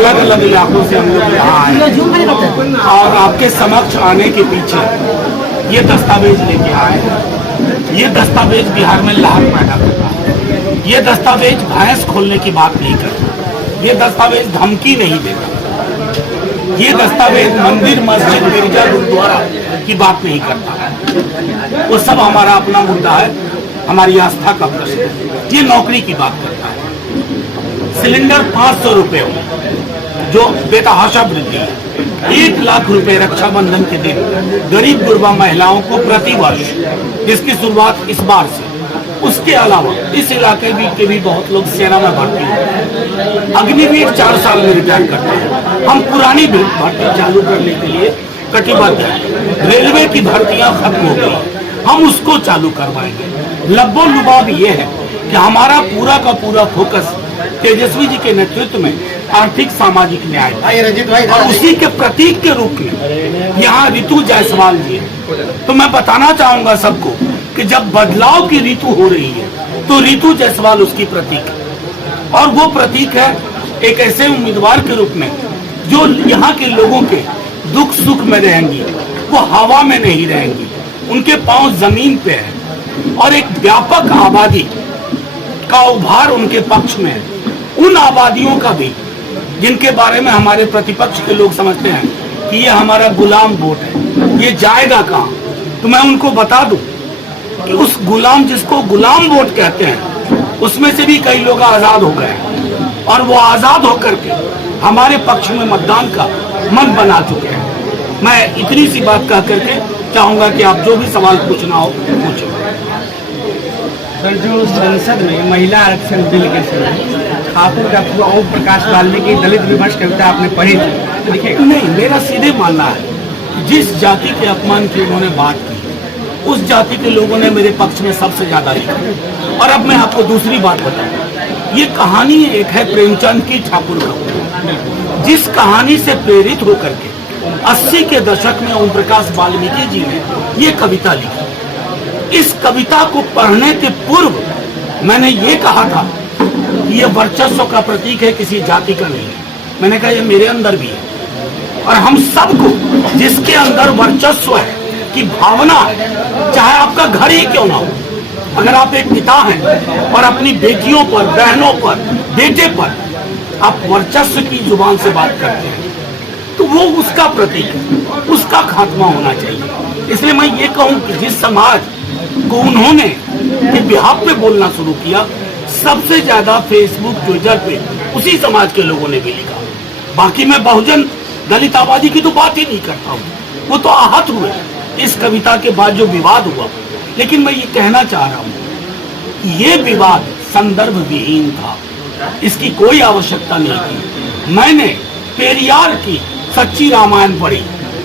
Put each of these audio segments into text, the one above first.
अलग अलग इलाकों से हम लोग यहाँ आए और आपके समक्ष आने के पीछे ये दस्तावेज लेके आए हैं। ये दस्तावेज बिहार में लहर पैदा करता है। ये दस्तावेज भैंस खोलने की बात नहीं करता। ये दस्तावेज धमकी नहीं देता। ये दस्तावेज मंदिर, मस्जिद, गिरजा, गुरुद्वारा की बात नहीं करता। वो सब हमारा अपना मुद्दा है, हमारी आस्था का प्रश्न है। ये नौकरी की बात करता है। सिलेंडर 500 रुपये जो बेतहाशा वृद्धि है। 1 लाख रुपए रक्षाबंधन के दिन गरीब गुरबा महिलाओं को प्रति वर्ष, जिसकी शुरुआत इस बार से। उसके अलावा इस इलाके के भी बहुत लोग सेना में भर्ती हैं। अग्निवीर 4 साल में रिटायर करते हैं। हम पुरानी भर्ती चालू करने के लिए कटिबद्ध हैं। रेलवे की भर्तियां खत्म हो गई, हम उसको चालू करवाएंगे। लब्बो लुबाब ये है कि हमारा पूरा का पूरा फोकस तेजस्वी जी के नेतृत्व में आर्थिक सामाजिक न्याय और उसी के प्रतीक के रूप में यहाँ ऋतु जायसवाल जी है। तो मैं बताना चाहूंगा सबको कि जब बदलाव की ऋतु हो रही है तो ऋतु जायसवाल उसकी प्रतीक है। और वो प्रतीक है एक ऐसे उम्मीदवार के रूप में जो यहाँ के लोगों के दुख सुख में रहेंगी, वो हवा में नहीं रहेंगी, उनके पांव जमीन पे है और एक व्यापक आबादी का उभार उनके पक्ष में है। उन आबादियों का भी जिनके बारे में हमारे प्रतिपक्ष के लोग समझते हैं कि ये हमारा गुलाम वोट है, ये जाएगा कहाँ। तो मैं उनको बता दूं कि उस गुलाम, जिसको गुलाम वोट कहते हैं, उसमें से भी कई लोग आजाद हो गए और वो आजाद होकर के हमारे पक्ष में मतदान का मन बना चुके हैं। मैं इतनी सी बात कह करके चाहूंगा कि आप जो भी सवाल पूछना हो पूछो। सर, जो संसद में महिला आरक्षण बिल के समय ठाकुर डॉक्टर ओम प्रकाश वाल्मीकि दलित विमर्श कविता आपने पढ़ी थी, तो देखिए नहीं, मेरा सीधे मानना है जिस जाति के अपमान की उन्होंने बात की, उस जाति के लोगों ने मेरे पक्ष में सबसे ज्यादा लिखा। और अब मैं आपको दूसरी बात बताऊं, ये कहानी एक है प्रेमचंद की, ठाकुर का, जिस कहानी से प्रेरित होकर के 80 के दशक में ओम प्रकाश वाल्मीकि जी ने ये कविता लिखी। इस कविता को पढ़ने के पूर्व मैंने ये कहा था कि ये वर्चस्व का प्रतीक है, किसी जाति का नहीं है। मैंने कहा ये मेरे अंदर भी है और हम सबको जिसके अंदर वर्चस्व है की भावना है, चाहे आपका घर ही क्यों ना हो, अगर आप एक पिता हैं और अपनी बेटियों पर, बहनों पर, बेटे पर आप वर्चस्व की जुबान से बात करते हैं तो वो उसका प्रतीक है, उसका खात्मा होना चाहिए। इसलिए मैं ये कहूं कि जिस समाज को उन्होंने के बिहाफ पे बोलना शुरू किया, सबसे ज्यादा फेसबुक, ट्विटर पे उसी समाज के लोगों ने भी लिखा। बाकी मैं बहुजन दलित आबादी की तो बात ही नहीं करता हूँ, वो तो आहत हुए इस कविता के बाद जो विवाद हुआ। लेकिन मैं ये कहना चाह रहा हूँ कि ये विवाद संदर्भ विहीन था, इसकी कोई आवश्यकता नहीं थी। मैंने पेरियार की सच्ची रामायण पढ़ी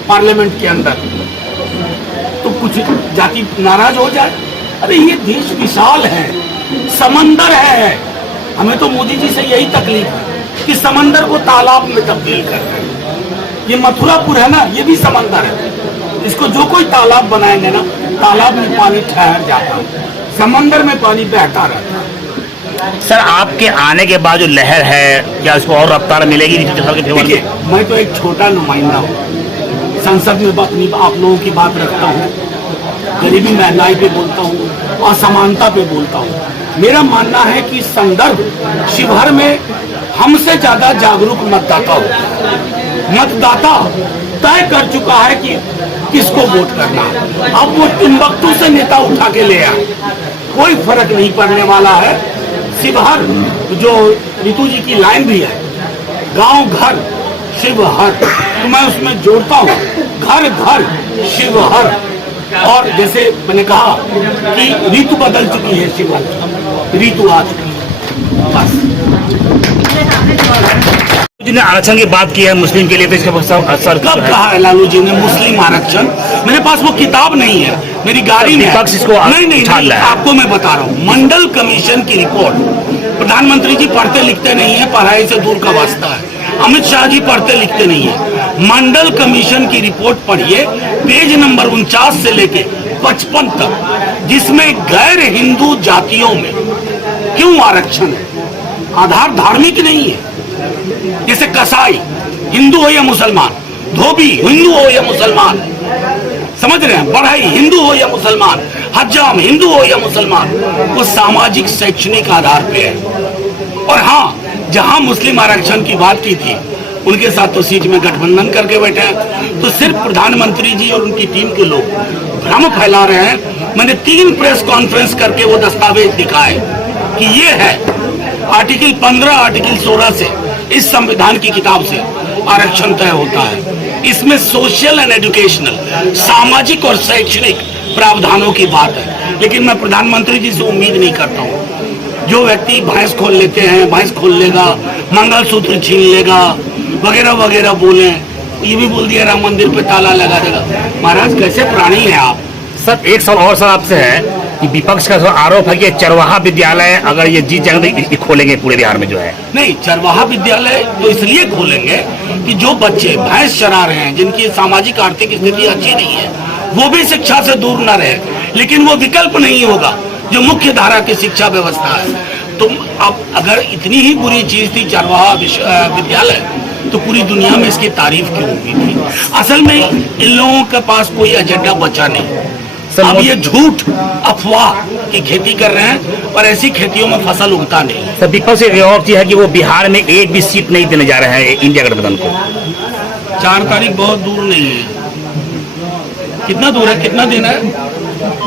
पार्लियामेंट के अंदर, तो कुछ जाति नाराज हो जाए। अरे ये देश विशाल है, समंदर है। हमें तो मोदी जी से यही तकलीफ है कि समंदर को तालाब में तब्दील कर रहे हैं। ये मथुरापुर है ना, ये भी समंदर है। इसको जो कोई तालाब बनाएंगे ना, तालाब में पानी ठहर जाता है, समंदर में पानी बहता रहता है। सर, आपके आने के बाद जो लहर है, क्या इसको और रफ्तार मिलेगी? देखिए, मैं तो एक छोटा नुमाइंदा हूँ, संसद में अपनी आप लोगों की बात रखता हूँ, गरीबी महंगाई पे बोलता हूँ, असमानता पे बोलता हूँ। मेरा मानना है कि संदर्भ शिवहर में हमसे ज्यादा जागरूक मतदाता हो। मतदाता तय कर चुका है कि किसको वोट करना है। अब वो टिम्बकटू से नेता उठा के ले आए, कोई फर्क नहीं पड़ने वाला है। शिवहर जो ऋतु जी की लाइन भी है, गांव घर शिवहर, तो मैं उसमें जोड़ता हूँ घर घर शिवहर। और जैसे मैंने कहा कि ऋतु बदल चुकी है, शिवहर ऋतु आ चुकी है। बस जिन्हें आरक्षण की बात की है मुस्लिम के लिए, तो इसका असर कब कहा है लालू जी ने मुस्लिम आरक्षण? मेरे पास वो किताब नहीं है, मेरी गाड़ी में विपक्ष इसको नहीं, आपको मैं बता रहा हूँ। मंडल कमीशन की रिपोर्ट, प्रधानमंत्री जी पढ़ते लिखते नहीं है, पढ़ाई से दूर का वास्ता है। अमित शाह जी पढ़ते लिखते नहीं है। मंडल कमीशन की रिपोर्ट पढ़िए, पेज नंबर 49 से लेके 55 तक, जिसमें गैर हिंदू जातियों में क्यों आरक्षण है। आधार धार्मिक नहीं है, जैसे कसाई हिंदू हो या मुसलमान, धोबी हिंदू हो या मुसलमान, समझ रहे हैं, बढ़ई हिंदू हो या मुसलमान, हज्जाम हिंदू हो या मुसलमान, वो सामाजिक शैक्षणिक आधार पे है। और हाँ, जहां मुस्लिम आरक्षण की बात की थी, उनके साथ तो सीट में गठबंधन करके बैठे हैं। तो सिर्फ प्रधानमंत्री जी और उनकी टीम के लोग भ्रम फैला रहे हैं। मैंने 3 प्रेस कॉन्फ्रेंस करके वो दस्तावेज दिखाए कि ये है आर्टिकल 15, आर्टिकल 16 से, इस संविधान की किताब से आरक्षण तय होता है। इसमें सोशल एंड एजुकेशनल, सामाजिक और शैक्षणिक प्रावधानों की बात है। लेकिन मैं प्रधानमंत्री जी से उम्मीद नहीं करता हूँ। जो व्यक्ति भैंस खोल लेते हैं, भैंस खोल लेगा, मंगलसूत्र छीन लेगा, वगैरह वगैरह बोले, ये भी बोल दिया राम मंदिर पे ताला लगा देगा। महाराज कैसे प्राणी हैं आप। सर एक सवाल और सर आपसे है कि विपक्ष का आरोप है कि चरवाहा विद्यालय अगर ये जीत जाएंगे तो ये खोलेंगे पूरे बिहार में जो है। नहीं, चरवाहा विद्यालय तो इसलिए खोलेंगे कि जो बच्चे भैंस चरा रहे हैं, जिनकी सामाजिक आर्थिक स्थिति अच्छी नहीं है, वो भी शिक्षा से दूर न रहे। लेकिन वो विकल्प नहीं होगा जो मुख्य धारा की शिक्षा व्यवस्था है। तो अब अगर इतनी ही बुरी चीज थी चरवाहा विद्यालय, तो पूरी दुनिया में इसकी तारीफ क्यों हुई थी। असल में इन लोगों के पास कोई एजेंडा बचा नहीं। अब ये झूठ अफवाह की खेती कर रहे हैं और ऐसी खेतियों में फसल उगता नहीं। सर विपक्ष एक और चीज है कि वो बिहार में एक भी सीट नहीं देने जा रहे हैं इंडिया गठबंधन को। 4 तारीख बहुत दूर नहीं है। कितना दूर है, कितना दिन है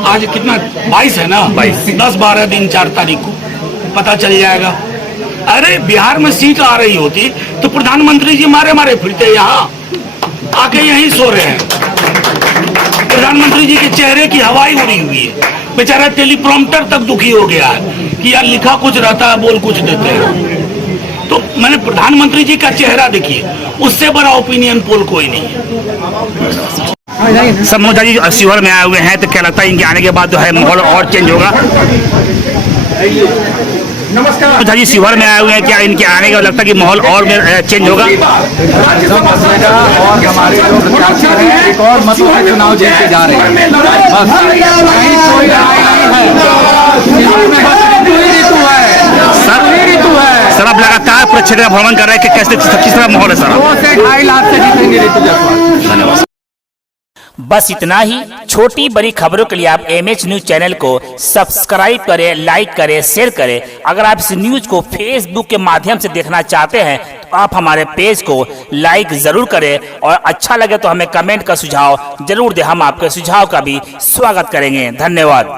आज, कितना 22 है ना, 10-12 दिन 4 तारीख को पता चल जाएगा। अरे बिहार में सीट आ रही होती तो प्रधानमंत्री जी मारे मारे फिरते, यहाँ आके यहीं सो रहे हैं। प्रधानमंत्री जी के चेहरे की हवाई उड़ी हुई है। बेचारा टेलीप्रॉम्प्टर तक दुखी हो गया है कि यार लिखा कुछ रहता है, बोल कुछ देते हैं। तो मैंने प्रधानमंत्री जी का चेहरा देखिए, उससे बड़ा ओपिनियन पोल कोई नहीं है। सर मनोज जी जो शिवहर में आए हुए हैं, तो क्या लगता है इनके आने के बाद जो है माहौल और चेंज होगा? नमस्कार जी, शिवहर में आए हुए हैं, क्या इनके आने के बाद लगता है कि माहौल और चेंज होगा? और हमारे जो प्रत्याशी हैं एक और मतों से चुनाव जीत के जा रहे हैं। बस कहीं कोई लड़ाई नहीं है। सर आप लगातार पूरे क्षेत्र का भ्रमण कर रहे हैं कि कैसे किस तरह माहौल है सर? 2 से 2.5 लाख से जीतेंगे ऋतु जायसवाल। धन्यवाद। बस इतना ही। छोटी बड़ी खबरों के लिए आप MH न्यूज चैनल को सब्सक्राइब करें, लाइक करें, शेयर करें। अगर आप इस न्यूज को फेसबुक के माध्यम से देखना चाहते हैं तो आप हमारे पेज को लाइक जरूर करें और अच्छा लगे तो हमें कमेंट का सुझाव जरूर दें। हम आपके सुझाव का भी स्वागत करेंगे। धन्यवाद।